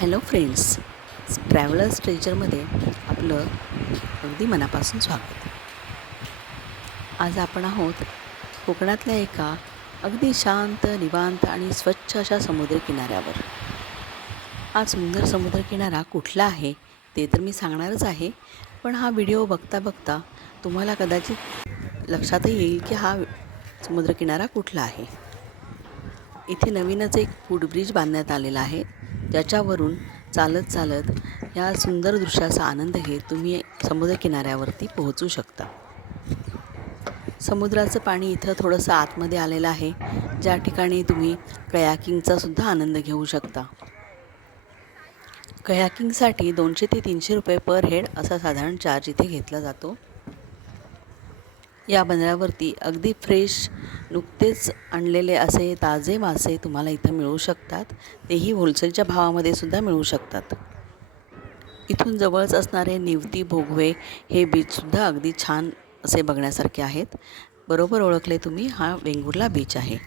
Hello friends, travellers ट्रेजरमध्ये आपलं अगदी मनापासून स्वागत. आज आपण आहोत कोकणातल्या एका अगदी शांत, निवांत आणि स्वच्छ अशा समुद्रकिनाऱ्यावर. हा सुंदर समुद्रकिनारा कुठला आहे ते तर मी सांगणारच आहे, पण हा व्हिडिओ बघता बघता तुम्हाला कदाचित लक्षातही येईल की हा समुद्रकिनारा कुठला आहे. इथे नवीनच एक फूटब्रिज बांधण्यात आलेला आहे, ज्याच्यावरून चालत चालत या सुंदर दृश्याचा आनंद घेत तुम्ही समुद्रकिनाऱ्यावरती पोहोचू शकता. समुद्राचं पाणी इथं थोडंसं आतमध्ये आलेलं आहे, ज्या ठिकाणी तुम्ही कयाकिंगचा सुद्धा आनंद घेऊ शकता. कयाकिंगसाठी 200 ते 300 रुपये पर हेड असा साधारण चार्ज इथे घेतला जातो. या बंदरावरती अगदी फ्रेश नुकतेच आणलेले असे ताजे मासे तुम्हाला इथं मिळू शकतात. तेही होलसेलच्या भावामध्ये सुद्धा मिळू शकतात. इथून जवळच असणारे निवती भोगवे हे बीचसुद्धा अगदी छान असे बघण्यासारखे आहेत. बरोबर ओळखले तुम्ही, हा वेंगुर्ला बीच आहे.